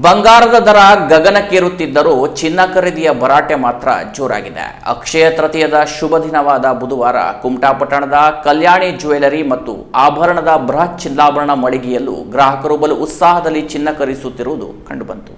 ಬಂಗಾರದ ದರ ಗಗನಕ್ಕೇರುತ್ತಿದ್ದರೂ ಚಿನ್ನ ಖರೀದಿಯ ಭರಾಟೆ ಮಾತ್ರ ಜೋರಾಗಿದೆ. ಅಕ್ಷಯ ತೃತೀಯದ ಶುಭ ದಿನವಾದ ಬುಧವಾರ ಕುಮಟಾಪಟ್ಟಣದ ಕಲ್ಯಾಣಿ ಜ್ಯುವೆಲರಿ ಮತ್ತು ಆಭರಣದ ಬೃಹತ್ ಚಿನ್ನಾಭರಣ ಮಳಿಗೆಯಲ್ಲೂ ಗ್ರಾಹಕರು ಬಲು ಉತ್ಸಾಹದಲ್ಲಿ ಚಿನ್ನ ಖರೀದಿಸುತ್ತಿರುವುದು ಕಂಡುಬಂತು.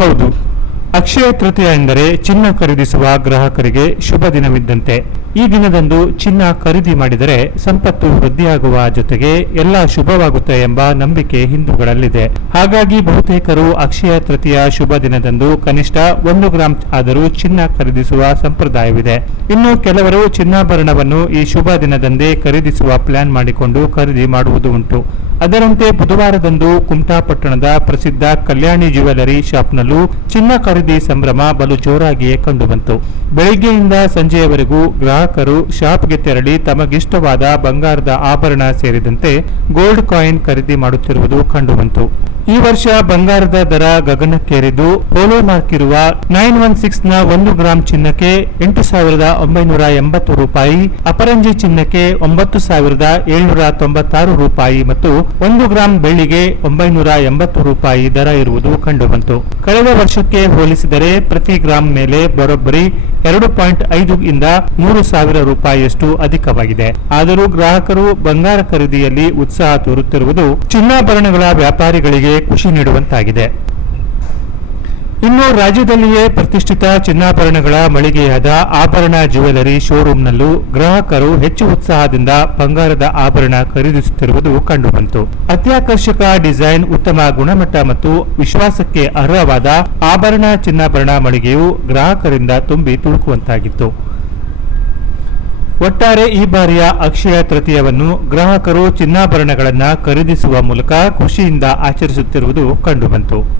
ಹೌದು. ಅಕ್ಷಯ ತೃತೀಯ ಎಂದರೆ ಚಿನ್ನ ಖರೀದಿಸುವ ಗ್ರಾಹಕರಿಗೆ ಶುಭ ದಿನವಿದ್ದಂತೆ. ಈ ದಿನದಂದು ಚಿನ್ನ ಖರೀದಿ ಮಾಡಿದರೆ ಸಂಪತ್ತು ವೃದ್ಧಿಯಾಗುವ ಜೊತೆಗೆ ಎಲ್ಲ ಶುಭವಾಗುತ್ತೆ ಎಂಬ ನಂಬಿಕೆ ಹಿಂದೂಗಳಲ್ಲಿದೆ. ಹಾಗಾಗಿ ಬಹುತೇಕರು ಅಕ್ಷಯ ತೃತೀಯ ಶುಭ ದಿನದಂದು ಕನಿಷ್ಠ ಒಂದು ಗ್ರಾಂ ಆದರೂ ಚಿನ್ನ ಖರೀದಿಸುವ ಸಂಪ್ರದಾಯವಿದೆ. ಇನ್ನು ಕೆಲವರು ಚಿನ್ನಾಭರಣವನ್ನು ಈ ಶುಭ ದಿನದಂದೇ ಖರೀದಿಸುವ ಪ್ಲಾನ್ ಮಾಡಿಕೊಂಡು ಖರೀದಿ ಮಾಡುವುದು ಉಂಟು. ಅದರಂತೆ ಬುಧವಾರದಂದು ಕುಮಟಾಪಟ್ಟಣದ ಪ್ರಸಿದ್ಧ ಕಲ್ಯಾಣಿ ಜ್ಯುವೆಲರಿ ಶಾಪ್ನಲ್ಲೂ ಚಿನ್ನ ಖರೀದಿ ಸಂಭ್ರಮ ಬಲು ಜೋರಾಗಿಯೇ ಕಂಡುಬಂತು. ಬೆಳಿಗ್ಗೆಯಿಂದ ಸಂಜೆಯವರೆಗೂ ಗ್ರಾಹಕರು ಶಾಪ್ಗೆ ತೆರಳಿ ತಮಗಿಷ್ಟವಾದ ಬಂಗಾರದ ಆಭರಣ ಸೇರಿದಂತೆ ಗೋಲ್ಡ್ ಕಾಯಿನ್ ಖರೀದಿ ಮಾಡುತ್ತಿರುವುದು ಕಂಡುಬಂತು. ಈ ವರ್ಷ ಬಂಗಾರದ ದರ ಗಗನಕ್ಕೇರಿದ್ದು, ಪೋಲೋ ಮಾರ್ಕ್ ಇರುವ ನೈನ್ ಒನ್ ಸಿಕ್ಸ್ನ ಒಂದು ಗ್ರಾಂ ಚಿನ್ನಕ್ಕೆ ಎಂಟು ಸಾವಿರದ ಒಂಬೈನೂರ ಎಂಬತ್ತು ರೂಪಾಯಿ, ಅಪರಂಜಿ ಚಿನ್ನಕ್ಕೆ ಒಂಬತ್ತು ಸಾವಿರದ ಏಳ್ನೂರ ತೊಂಬತ್ತಾರು ರೂಪಾಯಿ ಮತ್ತು ಒಂದು ಗ್ರಾಂ ಬೆಳ್ಳಿಗೆ ಒಂಬೈನೂರ ಎಂಬತ್ತು ರೂಪಾಯಿ ದರ ಇರುವುದು ಕಂಡುಬಂತು. ಕಳೆದ ವರ್ಷಕ್ಕೆ ಹೋಲಿಸಿದರೆ ಪ್ರತಿ ಗ್ರಾಂ ಮೇಲೆ ಬರೋಬ್ಬರಿ ಎರಡು ಪಾಯಿಂಟ್ ಐದು ಇಂದ ಮೂರು ಸಾವಿರ ರೂಪಾಯಿಯಷ್ಟು ಅಧಿಕವಾಗಿದೆ. ಆದರೂ ಗ್ರಾಹಕರು ಬಂಗಾರ ಖರೀದಿಯಲ್ಲಿ ಉತ್ಸಾಹ ತೋರುತ್ತಿರುವುದು ಚಿನ್ನಾಭರಣಗಳ ವ್ಯಾಪಾರಿಗಳಿಗೆ ಖುಷಿ ನೀಡುವಂತಾಗಿದೆ. ಇನ್ನು ರಾಜ್ಯದಲ್ಲಿಯೇ ಪ್ರತಿಷ್ಠಿತ ಚಿನ್ನಾಭರಣಗಳ ಮಳಿಗೆಯಾದ ಆಭರಣ ಜ್ಯುವೆಲರಿ ಶೋರೂಂನಲ್ಲೂ ಗ್ರಾಹಕರು ಹೆಚ್ಚು ಉತ್ಸಾಹದಿಂದ ಬಂಗಾರದ ಆಭರಣ ಖರೀದಿಸುತ್ತಿರುವುದು ಕಂಡುಬಂತು. ಅತ್ಯಾಕರ್ಷಕ ಡಿಸೈನ್, ಉತ್ತಮ ಗುಣಮಟ್ಟ ಮತ್ತು ವಿಶ್ವಾಸಕ್ಕೆ ಅರ್ಹವಾದ ಆಭರಣ ಚಿನ್ನಾಭರಣ ಮಳಿಗೆಯು ಗ್ರಾಹಕರಿಂದ ತುಂಬಿ ತುಳುಕುವಂತಾಗಿತ್ತು. ಒಟ್ಟಾರೆ ಈ ಬಾರಿಯ ಅಕ್ಷಯ ತೃತೀಯವನ್ನು ಗ್ರಾಹಕರು ಚಿನ್ನಾಭರಣಗಳನ್ನು ಖರೀದಿಸುವ ಮೂಲಕ ಖುಷಿಯಿಂದ ಆಚರಿಸುತ್ತಿರುವುದು ಕಂಡುಬಂತು.